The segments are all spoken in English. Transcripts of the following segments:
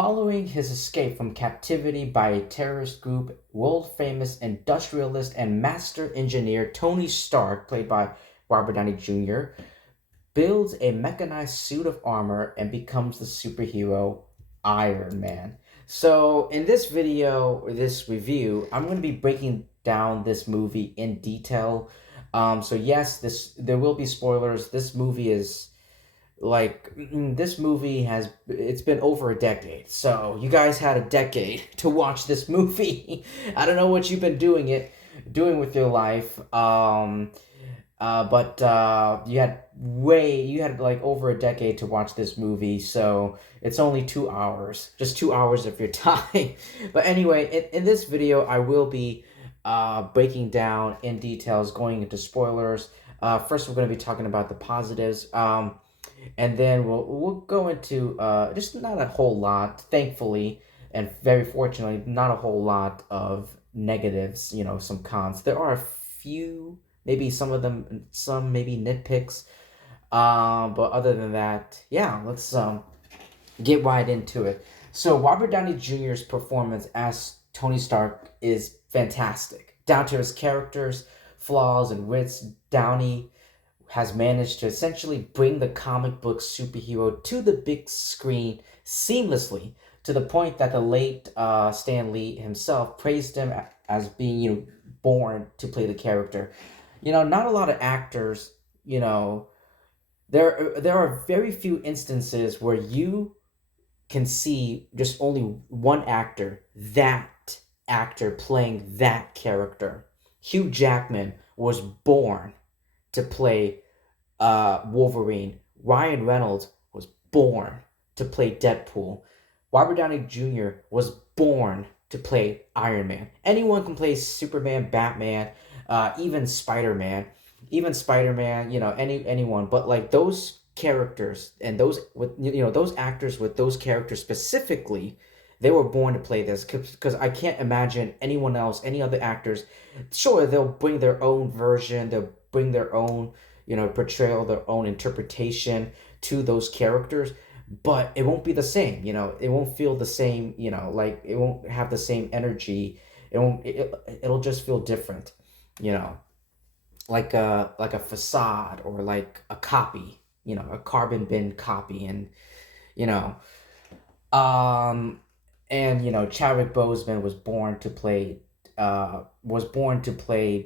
Following his escape from captivity by a terrorist group, world-famous industrialist and master engineer Tony Stark, played by Robert Downey Jr., builds a mechanized suit of armor and becomes the superhero Iron Man. So, in this video, or this review, I'm going to be breaking down this movie in detail. So yes, there will be spoilers. This movie is this movie it's been over a decade, so you guys had a decade to watch this movie. I don't know what you've been doing with your life, but you had like over a decade to watch this movie, so it's only 2 hours, just 2 hours of your time. But anyway, in this video I will be breaking down in details, going into spoilers. First we're going to be talking about the positives, and then we'll go into just not a whole lot, thankfully, and very fortunately, not a whole lot of negatives. Some cons. There are a few, maybe some maybe nitpicks. But other than that, yeah, let's get right into it. So Robert Downey Jr.'s performance as Tony Stark is fantastic. Down to his character's flaws and wits, Downey has managed to essentially bring the comic book superhero to the big screen seamlessly, to the point that the late Stan Lee himself praised him as being, born to play the character. Not a lot of actors, there are very few instances where you can see just only one actor, that actor playing that character. Hugh Jackman was born to play Wolverine. Ryan Reynolds was born to play Deadpool. Robert Downey Jr. was born to play Iron Man. Anyone can play Superman, Batman, even Spider-Man. Anyone. But like those characters and those with those actors with those characters specifically, they were born to play this, because I can't imagine anyone else, any other actors. Sure, they'll bring their own version, they'll bring their own, portrayal, their own interpretation to those characters, but it won't be the same. It won't feel the same. Like it won't have the same energy. It'll just feel different. You know, like a facade, or like a copy. A carbon bin copy, and you know, um, Chadwick Boseman was born to play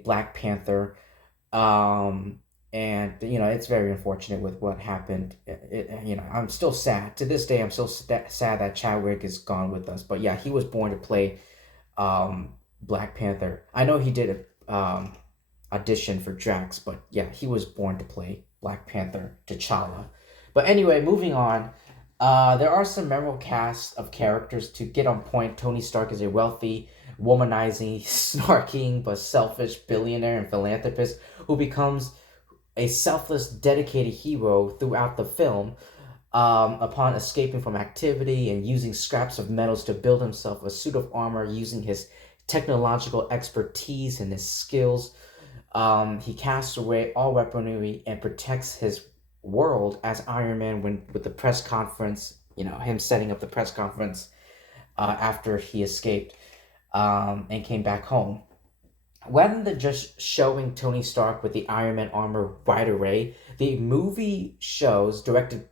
Black Panther. And it's very unfortunate with what happened. I'm still sad to this day. I'm still sad that Chadwick is gone with us. But yeah, he was born to play Black Panther. I know he did a audition for Drax, but yeah, he was born to play Black Panther, T'Challa. But anyway, moving on. There are some memorable cast of characters. To get on point, Tony Stark is a wealthy, womanizing, snarking, but selfish billionaire and philanthropist who becomes a selfless, dedicated hero throughout the film, upon escaping from activity and using scraps of metals to build himself a suit of armor using his technological expertise and his skills. He casts away all weaponry and protects his world as Iron Man with the press conference, him setting up the press conference after he escaped and came back home. Rather than just showing Tony Stark with the Iron Man armor right away, the movie shows directed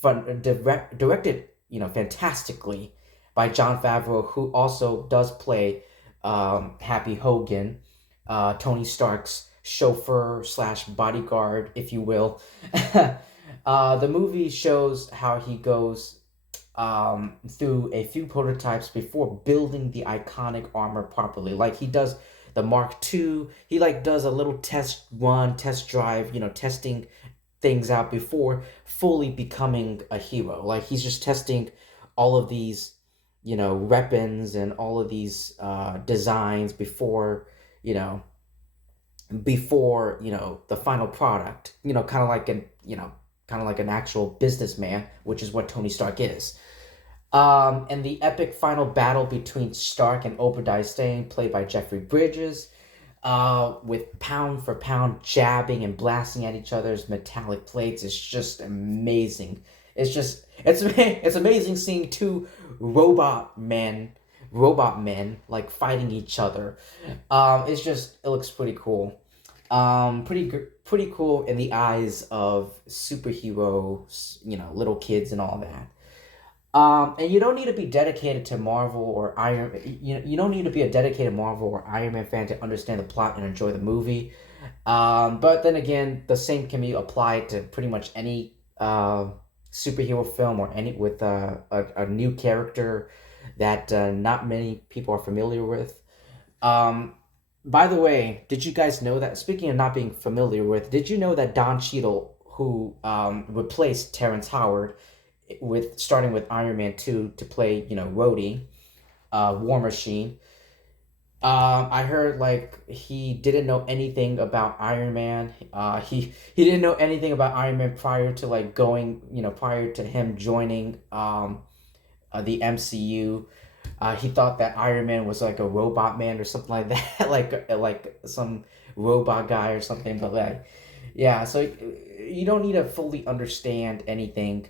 fantastically by Jon Favreau, who also does play Happy Hogan, Tony Stark's chauffeur slash bodyguard, if you will. The movie shows how he goes through a few prototypes before building the iconic armor properly. Like he does the Mark II, he does a little test drive, testing things out before fully becoming a hero. Like he's just testing all of these, weapons and all of these designs before the final product. Kind of like an actual businessman, which is what Tony Stark is. And the epic final battle between Stark and Obadiah Stane, played by Jeffrey Bridges, with pound for pound jabbing and blasting at each other's metallic plates, is just amazing. It's amazing seeing two robot men like fighting each other. It looks pretty cool. Pretty cool in the eyes of superheroes, little kids and all that. And you don't need to be dedicated to Marvel or you don't need to be a dedicated Marvel or Iron Man fan to understand the plot and enjoy the movie. But then again, the same can be applied to pretty much any superhero film or any with a new character that not many people are familiar with. Um, by the way, did you guys know that? Speaking of not being familiar with, did you know that Don Cheadle, who replaced Terrence Howard with starting with Iron Man 2 to play, Rhodey, War Machine. I heard like he didn't know anything about Iron Man. He didn't know anything about Iron Man prior to like going, prior to him joining the MCU. He thought that Iron Man was like a robot man or something like that, like some robot guy or something. But like, yeah, so you don't need to fully understand anything,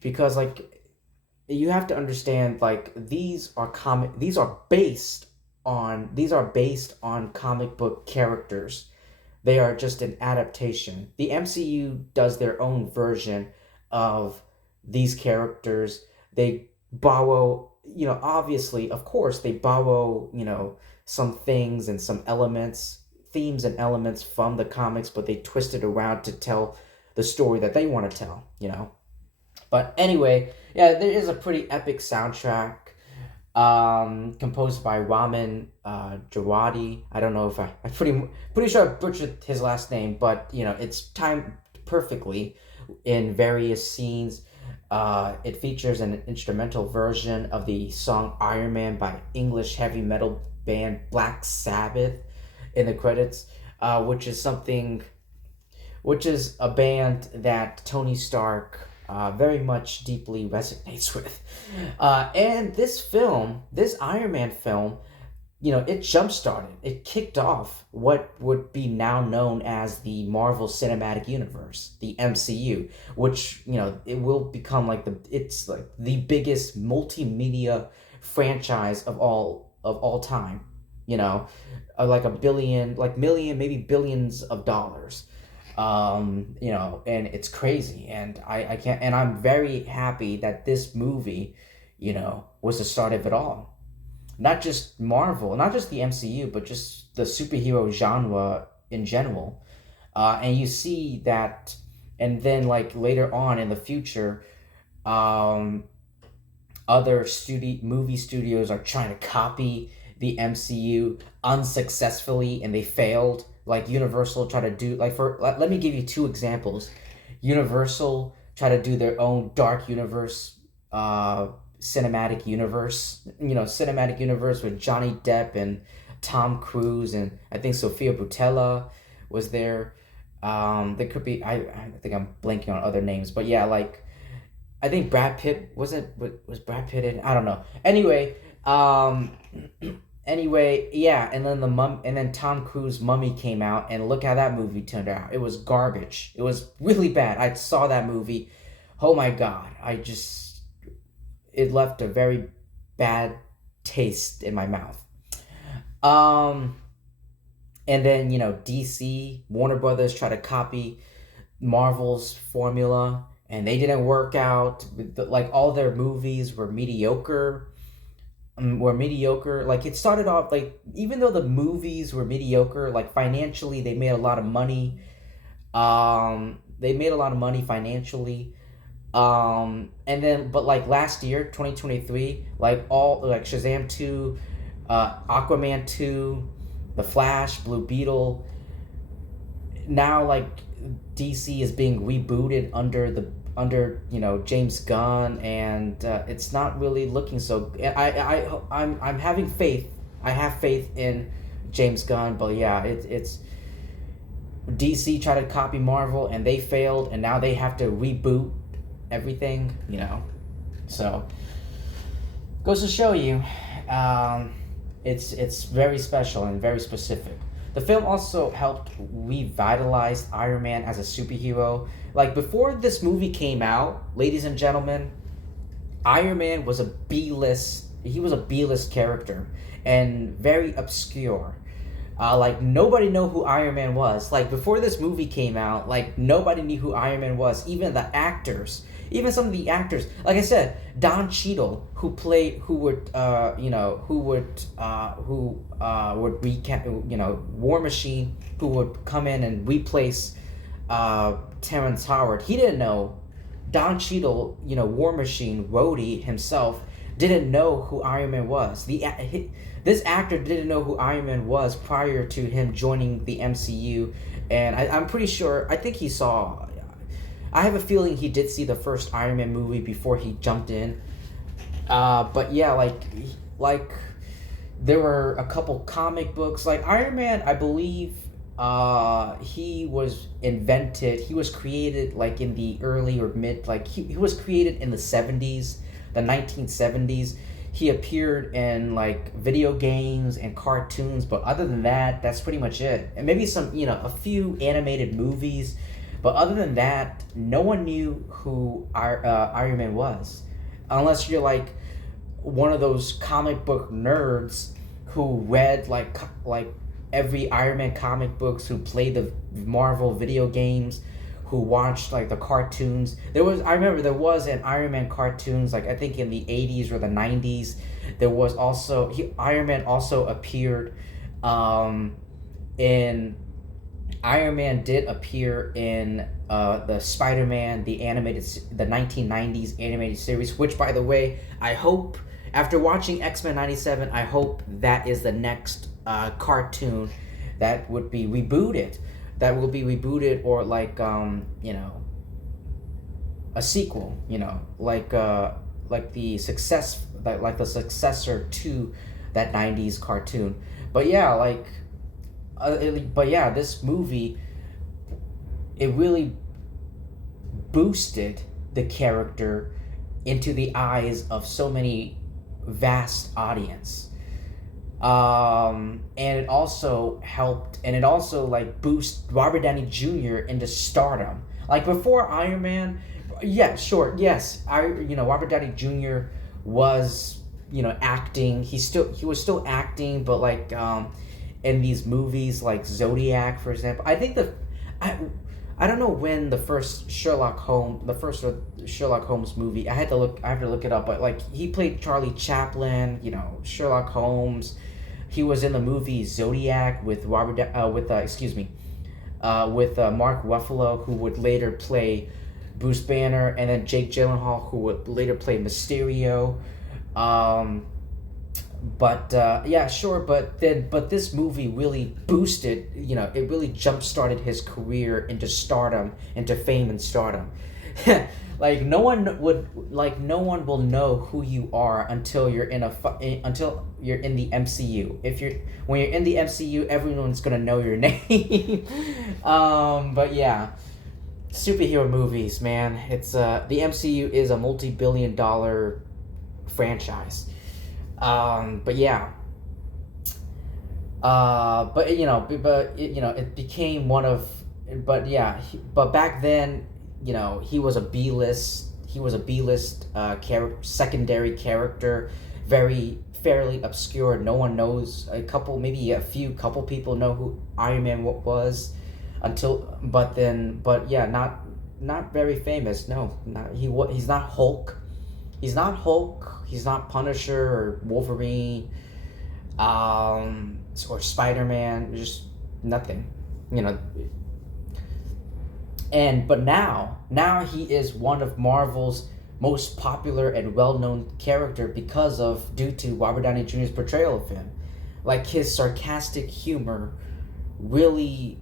because like you have to understand like these are based on comic book characters. They are just an adaptation. The MCU does their own version of these characters. They borrow, obviously, of course, they borrow, some things and some elements, themes and elements from the comics, but they twist it around to tell the story that they want to tell. But anyway, yeah, there is a pretty epic soundtrack, composed by Ramin Djawadi. I don't know if I'm pretty sure I butchered his last name, but it's timed perfectly in various scenes. It features an instrumental version of the song Iron Man by English heavy metal band Black Sabbath in the credits, which is a band that Tony Stark very much deeply resonates with. And this Iron Man film, it jump started, it kicked off what would be now known as the Marvel Cinematic Universe, the MCU, which it will become it's like the biggest multimedia franchise of all time. Like a billion, like million, maybe billions of dollars. And it's crazy, and I can't, and I'm very happy that this movie, was the start of it all. Not just Marvel, not just the MCU, but just the superhero genre in general. And you see that, and then like later on in the future, um, other movie studios are trying to copy the MCU unsuccessfully, and they failed. Like Universal tried to do let me give you two examples. Universal tried to do their own dark universe, cinematic universe with Johnny Depp and Tom Cruise, and I think Sofia Boutella was there. There could be, I think I'm blanking on other names, but yeah, like I think Brad Pitt was Brad Pitt in, I don't know. Anyway, yeah, and then Tom Cruise Mummy came out, and look how that movie turned out. It was garbage. It was really bad. I saw that movie. Oh my god. It left a very bad taste in my mouth. Um and then, DC, Warner Brothers try to copy Marvel's formula, and they didn't work out. Like all their movies were mediocre. Like it started off like, even though the movies were mediocre, like financially they made a lot of money. They made a lot of money financially. And then but like last year, 2023, like all like Shazam 2, Aquaman 2, The Flash, Blue Beetle, now like DC is being rebooted under James Gunn, and it's not really looking so. I'm having faith. I have faith in James Gunn, but yeah, it's DC tried to copy Marvel and they failed, and now they have to reboot everything. So goes to show you, it's very special and very specific. The film also helped revitalize Iron Man as a superhero. Like before this movie came out, ladies and gentlemen, Iron Man was a B list. He was a B list character and very obscure. Like nobody knew who Iron Man was. Like before this movie came out, like nobody knew who Iron Man was. Even the actors, even some of the actors. Like I said, Don Cheadle, who would recap, War Machine, who would come in and replace Terrence Howard. He didn't know. Don Cheadle, War Machine, Rhodey himself, didn't know who Iron Man was. This actor didn't know who Iron Man was prior to him joining the MCU, and I'm pretty sure. I think he saw. I have a feeling he did see the first Iron Man movie before he jumped in. But yeah, like there were a couple comic books. Like Iron Man, I believe he was invented. He was created like in the early or mid. Like he was created in the 70s, the 1970s. He appeared in like video games and cartoons, but other than that, that's pretty much it. And maybe some, a few animated movies, but other than that, no one knew who Iron Man was, unless you're like one of those comic book nerds who read like every Iron Man comic books, who played the Marvel video games, who watched like the cartoons. I remember there was an Iron Man cartoons, like I think in the 80s or the 90s. There was also Iron Man also appeared in Iron Man did appear in the Spider-Man, the 1990s animated series, which by the way, I hope after watching X-Men 97, I hope that is the next cartoon that would be rebooted. That will be rebooted, or like a sequel, like the successor to that 90s cartoon. But yeah, this movie, it really boosted the character into the eyes of so many vast audience. And it also helped, and it also like boost Robert Downey Jr. into stardom. Like before Iron Man, yeah, sure, yes, Robert Downey Jr. was acting. He was still acting, but like in these movies like Zodiac, for example. I think I don't know when the first Sherlock Holmes movie. I have to look it up, but like he played Charlie Chaplin, Sherlock Holmes. He was in the movie Zodiac with Mark Ruffalo, who would later play Bruce Banner, and then Jake Gyllenhaal, who would later play Mysterio. Yeah, sure, but this movie really boosted, it really jump started his career into stardom, into fame and stardom. Like no one will know who you are until you're in the MCU. When you're in the MCU, everyone's gonna know your name. But yeah, superhero movies, man. It's the MCU is a multi-billion-dollar franchise. But yeah. It became one of. But yeah, but back then, he was a B-list. He was a B-list secondary character, fairly obscure. No one knows. Maybe a few couple people know who Iron Man was, but yeah, not very famous. No, he's not Hulk. He's not Hulk. He's not Punisher or Wolverine, or Spider-Man. Just nothing, But now he is one of Marvel's most popular and well-known character due to Robert Downey Jr.'s portrayal of him. Like his sarcastic humor really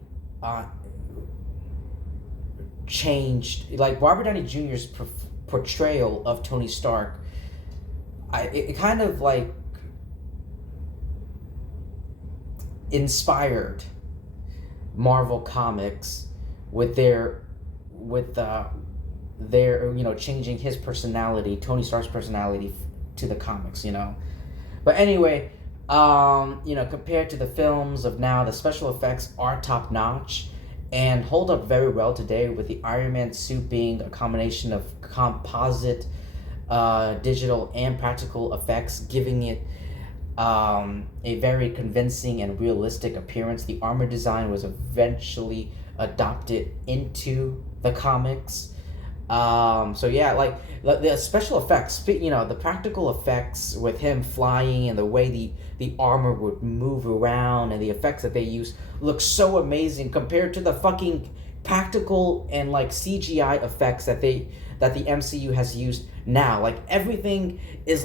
changed. Like Robert Downey Jr.'s portrayal of Tony Stark, it kind of like inspired Marvel Comics with their changing his personality, Tony Stark's personality, to the comics. But anyway, Compared to the films of now, the special effects are top notch and hold up very well today, with the Iron Man suit being a combination of composite, digital, and practical effects, giving it a very convincing and realistic appearance. The armor design was eventually adopted into the comics. So yeah, like the special effects, the practical effects with him flying and the way the armor would move around and the effects that they use look so amazing compared to the fucking practical and like CGI effects that the MCU has used now. Like everything is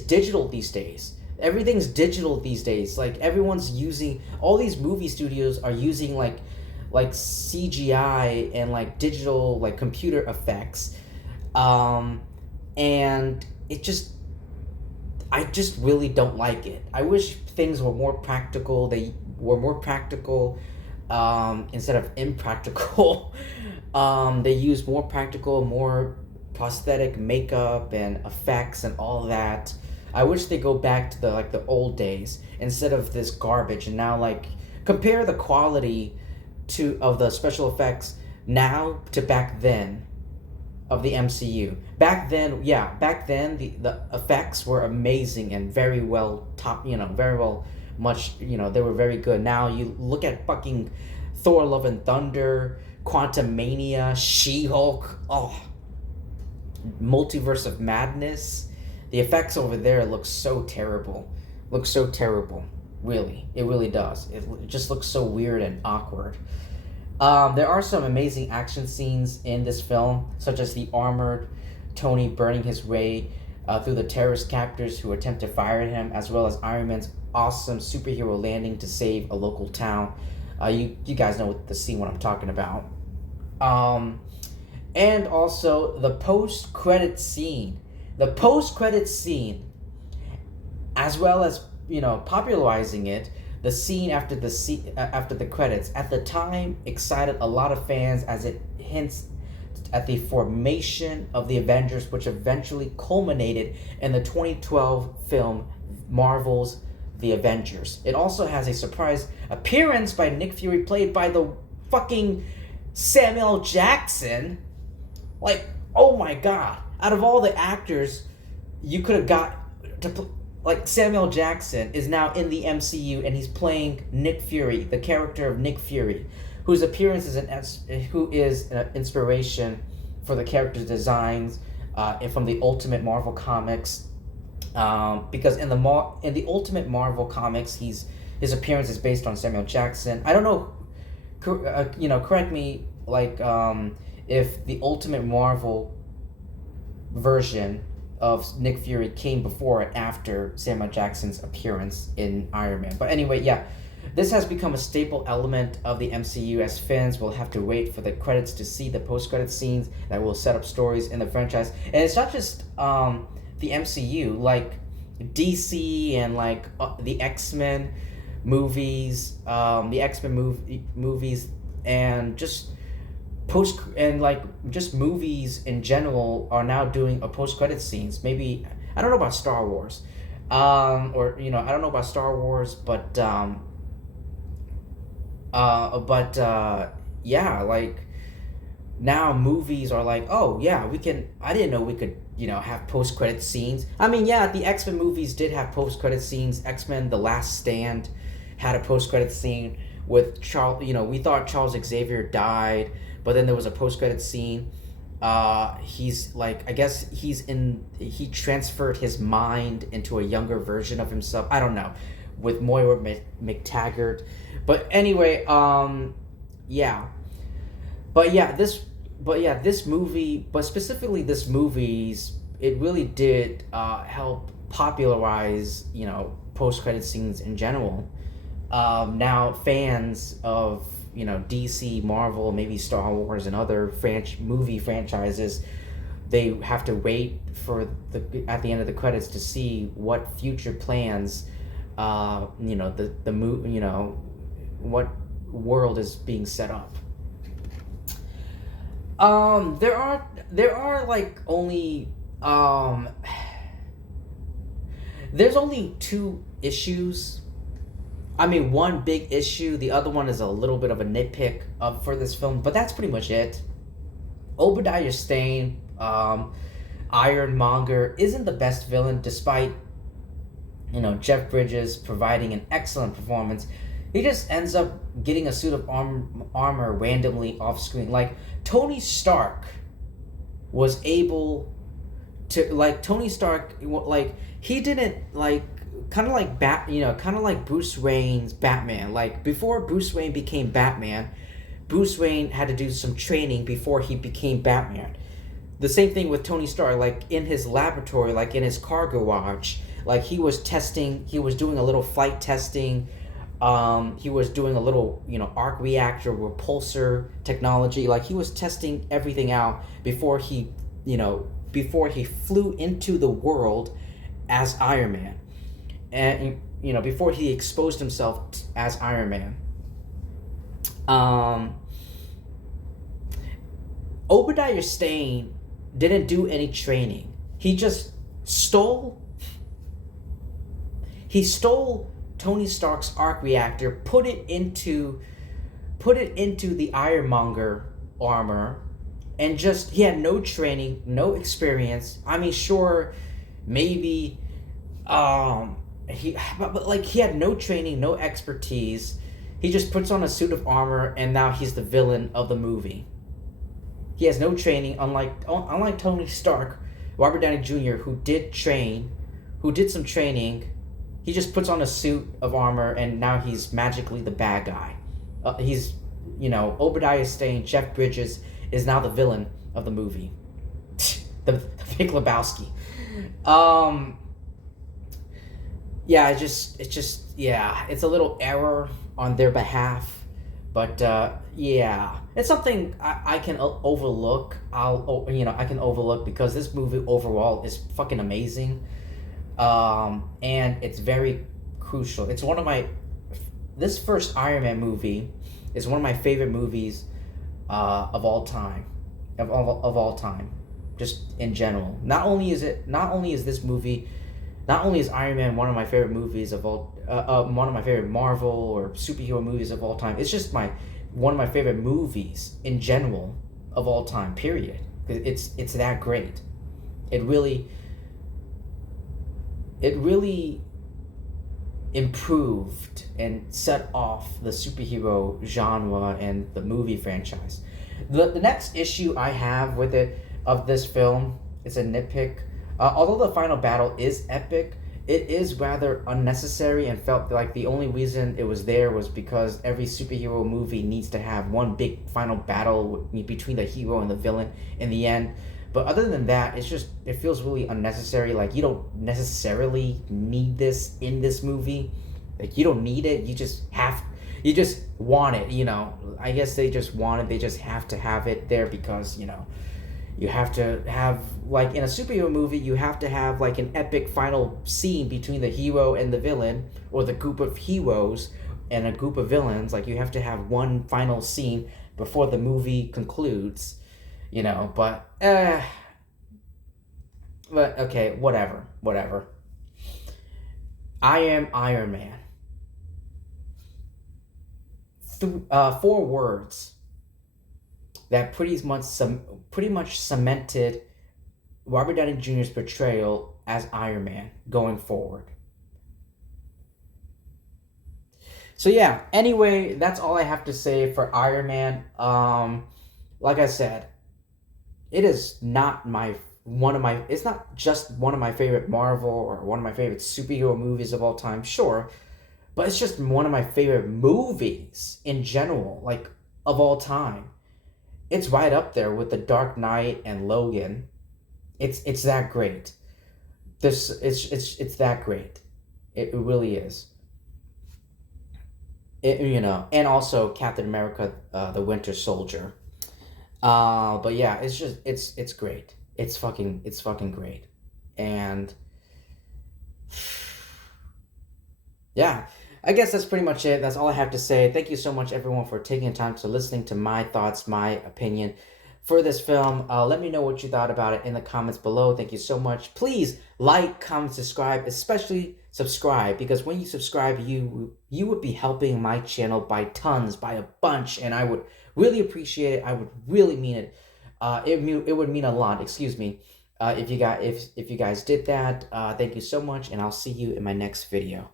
digital these days. Everything's digital these days. Like everyone's using, all these movie studios are using like CGI and like digital like computer effects, and I just really don't like it. I wish things were more practical. They were more practical, instead of impractical. They use more practical, more prosthetic makeup and effects and all that. I wish they go back to the old days instead of this garbage. And now, like, compare the quality of the special effects now to back then of the MCU. Back then the effects were amazing and very well very well much, they were very good. Now you look at fucking Thor Love and Thunder, Quantum Mania, She-Hulk, Multiverse of Madness. The effects over there look so terrible. Really. It really does. It just looks so weird and awkward. There are some amazing action scenes in this film, such as the armored Tony burning his way through the terrorist captors who attempt to fire at him, as well as Iron Man's awesome superhero landing to save a local town. You guys know the scene what I'm talking about. And also the post-credit scene. The post-credit scene, as well as, popularizing it, the scene after the credits, at the time excited a lot of fans as it hints at the formation of the Avengers, which eventually culminated in the 2012 film Marvel's The Avengers. It also has a surprise appearance by Nick Fury, played by the fucking Samuel Jackson. Like, oh my god. Out of all the actors you could have got to like, Samuel Jackson is now in the MCU and he's playing Nick Fury, the character of Nick Fury, whose appearance who is an inspiration for the character's designs from the Ultimate Marvel comics. Because in the Ultimate Marvel comics, his appearance is based on Samuel Jackson. I don't know, correct me, like, if the Ultimate Marvel version of Nick Fury came before and after Samuel Jackson's appearance in Iron Man. But anyway, yeah, this has become a staple element of the MCU, as fans will have to wait for the credits to see the post-credit scenes that will set up stories in the franchise. And it's not just the MCU, like DC and like the X-Men movies, movies, and just just movies in general are now doing a post-credit scenes. Maybe, I don't know about Star Wars, I don't know about Star Wars, but yeah, like, now movies are like, oh yeah, I didn't know we could, have post-credit scenes. I mean, yeah, the X-Men movies did have post-credit scenes. X-Men The Last Stand had a post-credit scene with Charles. We thought Charles Xavier died, but then there was a post-credit scene. He's like, I guess he transferred his mind into a younger version of himself. I don't know, with Moira McTaggart. But anyway, yeah. This movie, but specifically this movie's, it really did help popularize, post-credit scenes in general. Now fans of, DC, Marvel, maybe Star Wars and other movie franchises, they have to wait for at the end of the credits to see what future plans, what world is being set up. There are like only There's only two issues. I mean, one big issue. The other one is a little bit of a nitpick for this film, but that's pretty much it. Obadiah Stane, Ironmonger, isn't the best villain, despite Jeff Bridges providing an excellent performance. He just ends up getting a suit of armor randomly off screen. Like Tony Stark was able to Tony Stark, like he didn't kind of like kind of like Bruce Wayne's Batman. Like before Bruce Wayne became Batman, Bruce Wayne had to do some training before he became Batman. The same thing with Tony Stark, like in his laboratory, like in his car garage, like he was doing a little flight testing. He was doing a little, arc reactor repulsor technology. Like he was testing everything out before he flew into the world as Iron Man, and before he exposed himself as Iron Man. Obadiah Stane didn't do any training. He just stole. He stole Tony Stark's arc reactor, put it into the Ironmonger armor, and just he had no training, no experience. I mean, sure, maybe he had no training, no expertise. He just puts on a suit of armor and now he's the villain of the movie. He has no training, unlike Tony Stark, Robert Downey Jr., who did some training. He just puts on a suit of armor and now he's magically the bad guy. Obadiah Stane, Jeff Bridges, is now the villain of the movie. the Big Lebowski. It's a little error on their behalf, but it's something I can overlook. I can overlook because this movie overall is fucking amazing, and it's very crucial. It's this first Iron Man movie is one of my favorite movies of all time, of all time, just in general. Not only is Iron Man one of my favorite movies of all, one of my favorite Marvel or superhero movies of all time. It's just one of my favorite movies in general of all time. Period. It's that great. It really improved and set off the superhero genre and the movie franchise. The next issue I have with this film is a nitpick. Although the final battle is epic, it is rather unnecessary and felt like the only reason it was there was because every superhero movie needs to have one big final battle between the hero and the villain in the end. But other than that, it feels really unnecessary. Like, you don't necessarily need this in this movie. Like, you don't need it. You just want it, I guess they just want it. They just have to have it there because, you have to have, like, in a superhero movie, you have to have, like, an epic final scene between the hero and the villain, or the group of heroes and a group of villains. Like, you have to have one final scene before the movie concludes, but okay, whatever. I am Iron Man. 4 words that pretty much cemented Robert Downey Jr.'s portrayal as Iron Man going forward. So yeah, anyway, that's all I have to say for Iron Man. Like I said, it is not it's not just one of my favorite Marvel or one of my favorite superhero movies of all time, sure, but it's just one of my favorite movies in general, like, of all time. It's right up there with The Dark Knight and Logan. It's that great. It's that great. It really is. And also Captain America, the Winter Soldier. But yeah, it's great. It's fucking great. And yeah, I guess that's pretty much it. That's all I have to say. Thank you so much, everyone, for taking the time to listening to my thoughts, my opinion for this film. Let me know what you thought about it in the comments below. Thank you so much. Please like, comment, subscribe, especially subscribe, because when you subscribe, you would be helping my channel by tons, by a bunch, and I would really appreciate it. I would really mean it. It would mean a lot. Excuse me. If you guys did that, thank you so much, and I'll see you in my next video.